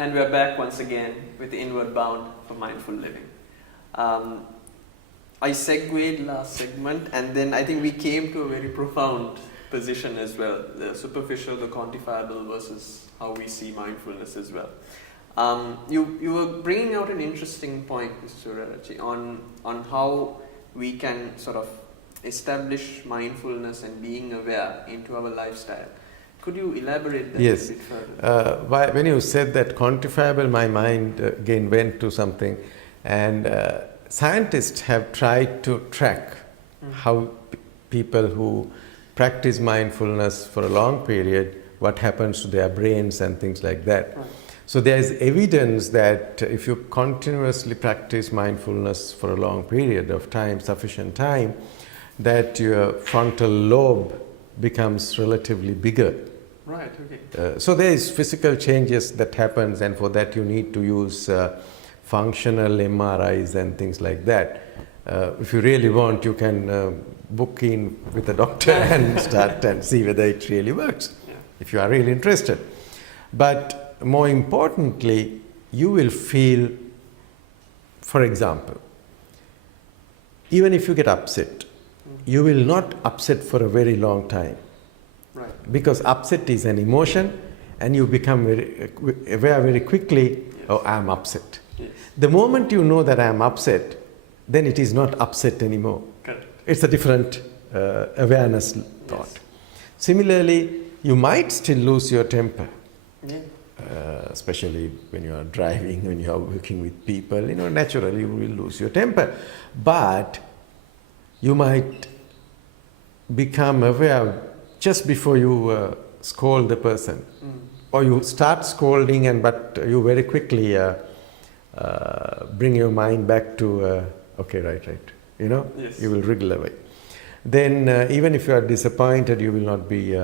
And we're back once again with the Inward Bound for Mindful Living. I segued last segment, and then I think we came to a very profound position as well, the superficial, the quantifiable versus how we see mindfulness as well. You were bringing out an interesting point, Mr. Surarachi, on how we can sort of establish mindfulness and being aware into our lifestyle. Could you elaborate that a bit further? When you said that quantifiable, my mind again went to something, and scientists have tried to track how people who practice mindfulness for a long period, what happens to their brains and things like that. Right. So there is evidence that if you continuously practice mindfulness for a long period of time, sufficient time, that your frontal lobe becomes relatively bigger. Right, okay. So there is physical changes that happens, and for that you need to use functional MRIs and things like that. If you really want, you can book in with a doctor and start and see whether it really works, if you are really interested. But more importantly, you will feel, for example, even if you get upset, you will not upset for a very long time. Right. Because upset is an emotion, and you become very aware very quickly, Yes. oh, I am upset. Yes. The moment you know that I am upset, then it is not upset anymore. Correct. It's a different awareness thought. Yes. Similarly, you might still lose your temper, Yeah. especially when you are driving, when you are working with people, naturally you will lose your temper. But you might become aware just before you scold the person, or you start scolding, but you very quickly bring your mind back to okay, right, Yes. you will wriggle away. Then even if you are disappointed, you will not be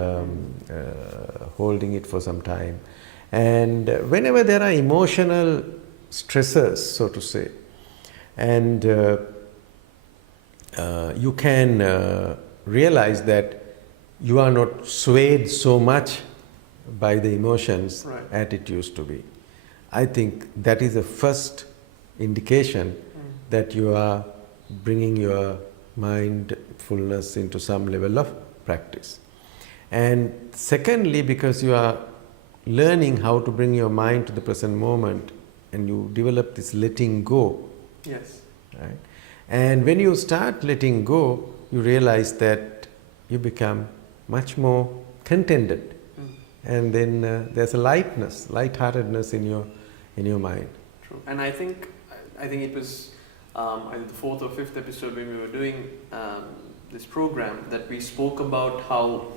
holding it for some time. And whenever there are emotional stressors, so to say, and you can realize that you are not swayed so much by the emotions Right. as it used to be. I think that is the first indication that you are bringing your mindfulness into some level of practice. And secondly, because you are learning how to bring your mind to the present moment, and you develop this letting go. Yes. Right? And when you start letting go, you realize that you become much more contented, and then there's a lightheartedness in your mind. True. And I think it was either the fourth or fifth episode when we were doing this program that we spoke about how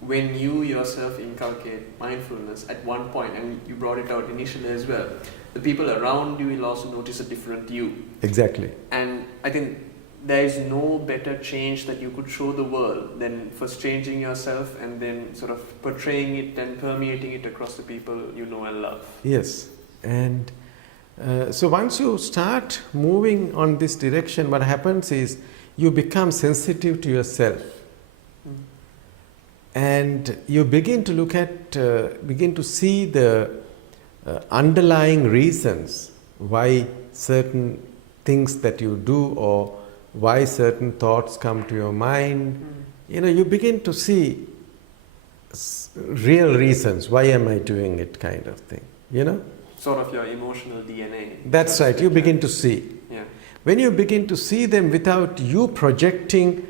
when you yourself inculcate mindfulness at one point, and you brought it out initially as well, the people around you will also notice a different you. Exactly. And I think there is no better change that you could show the world than first changing yourself and then sort of portraying it and permeating it across the people you know and love. Yes. And so once you start moving on this direction, what happens is you become sensitive to yourself. And you begin to look at, begin to see the underlying reasons why certain things that you do, or why certain thoughts come to your mind. You begin to see real reasons. Why am I doing it, kind of thing, Sort of your emotional DNA. That's right, you begin to see. Yeah. When you begin to see them without you projecting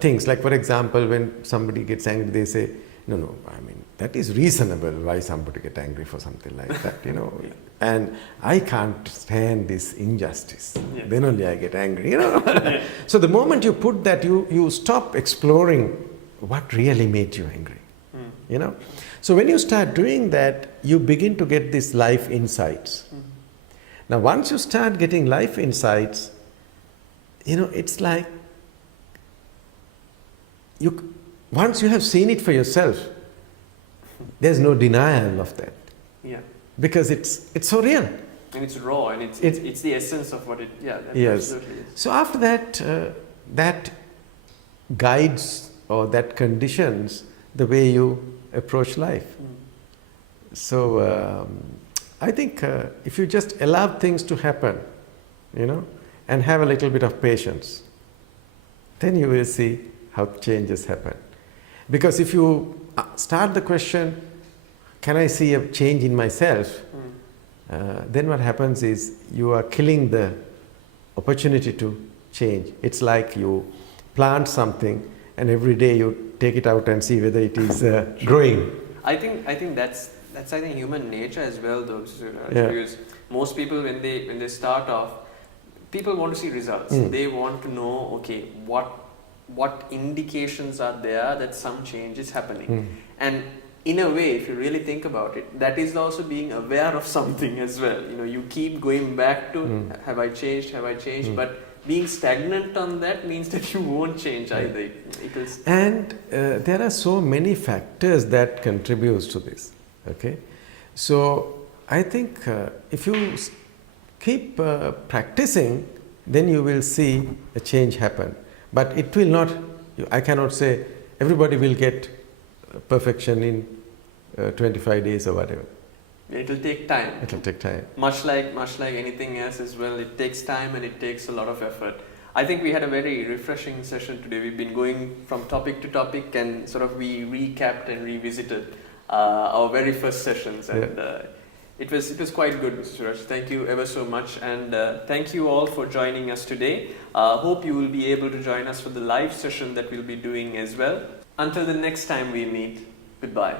things, like for example, when somebody gets angry, they say, no, I mean, that is reasonable why somebody get angry for something like that, Yeah. And I can't stand this injustice. Yeah. Then only I get angry, Yeah. So the moment you put that, you stop exploring what really made you angry, So when you start doing that, you begin to get these life insights. Now, once you start getting life insights, it's like once you have seen it for yourself, there's no denial of that. Yeah. Because it's so real. And it's raw, and it's the essence of what it. Yeah. That Yes. absolutely is. So after that, that guides or that conditions the way you approach life. So I think if you just allow things to happen, you know, and have a little bit of patience, then you will see how changes happen. Because if you start the question, can I see a change in myself? Then what happens is you are killing the opportunity to change. It's like you plant something and every day you take it out and see whether it is growing. I think that's I think human nature as well, though, Suraj, Yeah. because most people when they start off, people want to see results. They want to know, okay, what indications are there that some change is happening, and in a way, if you really think about it, that is also being aware of something as well. You know, you keep going back to have I changed, but being stagnant on that means that you won't change either. It is. And there are so many factors that contributes to this. Okay, so I think if you keep practicing, then you will see a change happen. But it will not. I cannot say everybody will get perfection in 25 days or whatever. It will take time. It will take time. Much like anything else as well, it takes time and it takes a lot of effort. I think we had a very refreshing session today. We've been going from topic to topic and sort of we recapped and revisited our very first sessions, and it was quite good, Mr. Suraj. Thank you ever so much, and thank you all for joining us today. Hope you will be able to join us for the live session that we'll be doing as well. Until the next time we meet, goodbye.